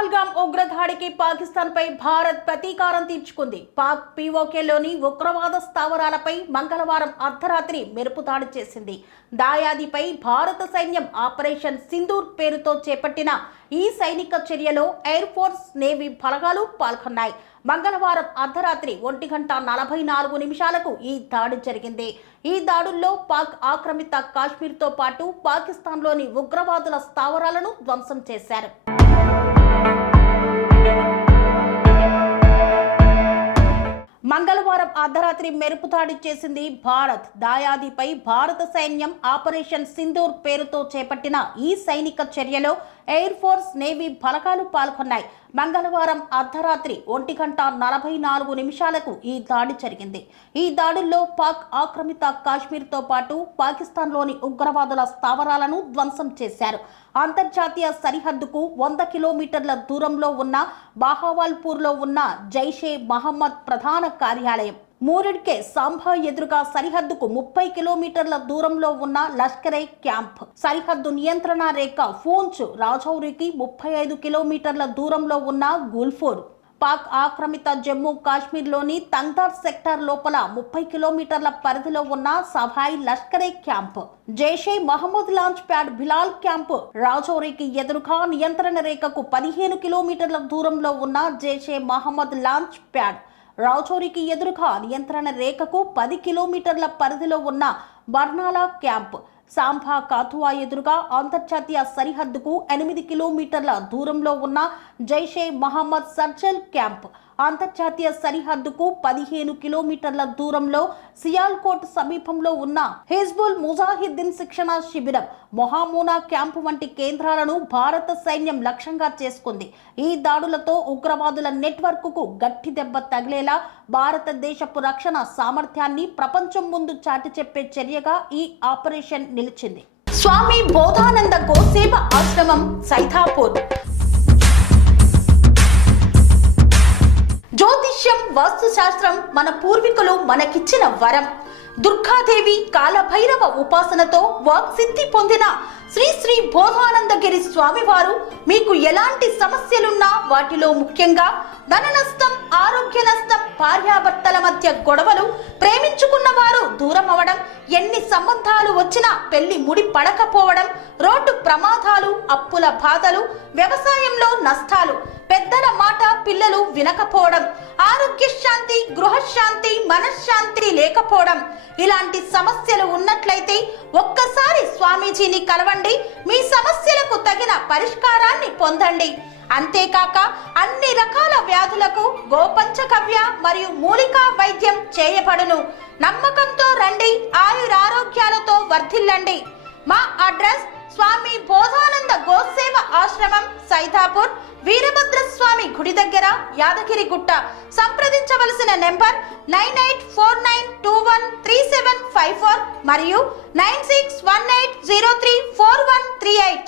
పహల్గామ్ ఉగ్రదాడికి పాకిస్తాన్ పై భారత్ ప్రతీకారం తీర్చుకుంది. పాక్ పీఓకేలోని ఉగ్రవాద స్థావరాలపై మంగళవారం అర్ధరాత్రి మెరుపు దాడి చేసింది. దాయాదిపై భారత సైన్యం ఆపరేషన్ సింధూర్ పేరుతో చేపట్టిన ఈ సైనిక చర్యలో ఎయిర్ ఫోర్స్, నేవీ బలగాలు పాల్గొన్నాయి. మంగళవారం అర్ధరాత్రి 1:44 ఈ దాడి జరిగింది. ఈ దాడుల్లో పాక్ ఆక్రమిత కాశ్మీర్తో పాటు పాకిస్తాన్లోని ఉగ్రవాదుల స్థావరాలను ధ్వంసం చేశారు. మంగళవారం అర్ధరాత్రి మెరుపు దాడి చేసింది భారత్. దాయాదిపై భారత సైన్యం ఆపరేషన్ సింధూర్ పేరుతో చేపట్టిన ఈ సైనిక చర్యలో ఎయిర్ ఫోర్స్, నేవీ బలగాలు పాల్గొన్నాయి. మంగళవారం అర్ధరాత్రి 1:44 ఈ దాడి జరిగింది. ఈ దాడుల్లో పాక్ ఆక్రమిత కాశ్మీర్తో పాటు పాకిస్తాన్లోని ఉగ్రవాదుల స్థావరాలను ధ్వంసం చేశారు. అంతర్జాతీయ సరిహద్దుకు 100 కిలోమీటర్ల దూరంలో ఉన్న బాహావాల్పూర్లో ఉన్న జైషే మహమ్మద్ ప్రధాన కార్యాలయం, మూరిడ్కే సాంబా ఎదురుగా సరిహద్దుకు 30 కిలోమీటర్ల దూరంలో ఉన్న లష్కరే క్యాంప్, సరిహద్దు నియంత్రణ రేఖ పూంచ్ రాజౌరికి 35 కిలోమీటర్ల దూరంలో ఉన్న గుల్ఫోర్, పాక్ ఆక్రమిత జమ్మూ కాశ్మీర్లోని తంగ్దార్ సెక్టార్ లోపల 30 కిలోమీటర్ల పరిధిలో ఉన్న సభాయ్ Lashkar-e camp, Jaish-e Mohammed launch pad Bilal camp, రాజౌరికి ఎదురుగా నియంత్రణ రేఖకు 15 కిలోమీటర్ల దూరంలో ఉన్న జైషే మహమ్మద్ లాంచ్ ప్యాడ్, రాజౌరికి ఎదురుగా నియంత్రణ రేఖకు 10 కిలోమీటర్ల పరిధిలో ఉన్న బర్నాలా క్యాంప్, సాంబా కాతువా ఎదురుగా అంతర్జాతీయ సరిహద్దుకు 8 కిలోమీటర్ల దూరంలో ఉన్న జైషే మహమ్మద్ సర్జల్ క్యాంప్, అంతర్జాతీయ సరిహద్దుకు 15 కిలోమీటర్ల దూరంలో సియాల్కోట్ సమీపంలో ఉన్న హిజ్బుల్ ముజాహిద్దీన్ శిక్షణ శిబిరం, మొహామూనా క్యాంపు వంటి కేంద్రాలను భారత సైన్యం లక్ష్యంగా చేసుకుంది. ఈ దాడులతో ఉగ్రవాదుల నెట్వర్క్కు గట్టి దెబ్బ తగిలేలా భారతదేశపు రక్షణ సామర్థ్యాన్ని ప్రపంచం ముందు చాటి చెప్పే చర్యగా ఈ ఆపరేషన్ నిలిచింది. స్వామి బోధానంద గోసేవ ఆశ్రమం, సైథాపూర్. జ్యోతిష్యం, వాస్తుశాస్త్రం మన పూర్వీకులు మనకిచ్చిన వరం. దుర్గాదేవి, కాలభైరవ ఉపాసనతో వాక్సిద్ధి పొందిన శ్రీ శ్రీ బోధానందగిరి స్వామివారు మీకు ఎలాంటి సమస్యలున్నా, వాటిలో ముఖ్యంగా ధన నష్టం, ఆరోగ్య నష్టం, భార్యాభర్తల మధ్య గొడవలు, ప్రేమించుకున్న వారు దూరం అవడం, ఎన్ని సంబంధాలు వచ్చినా పెళ్లి ముడి పడకపోవడం, రోడ్డు ప్రమాదాలు, అప్పుల బాధలు, వ్యవసాయంలో నష్టాలు, పెద్దల మాట పిల్లలు వినకపోవడం, ఆరోగ్య శాంతి, గృహశాంతి, మనశ్శాంతి లేకపోవడం, ఇలాంటి సమస్యలు ఉన్నట్లయితే ఒక్కసారి స్వామీజీని కలవండి. మీ సమస్యలకు తగిన పరిష్కారాన్ని పొందండి. అంతేకాక అన్ని రకాల వ్యాధులకు గోపంచగవ్య మరియు మూలికా వైద్యం చేయబడును. నమ్మకంతో రండి, ఆయురారోగ్యాలతో వర్ధిల్లండి. మా అడ్రస్ స్వామి బోధానంద గోసేవ ఆశ్రమం, సైథాపూర్, వీరభద్రస్వామి గుడి దగ్గర, యాదగిరిగుట్ట. సంప్రదించవలసిన నెంబర్ 9849213754 మరియు 9618034138.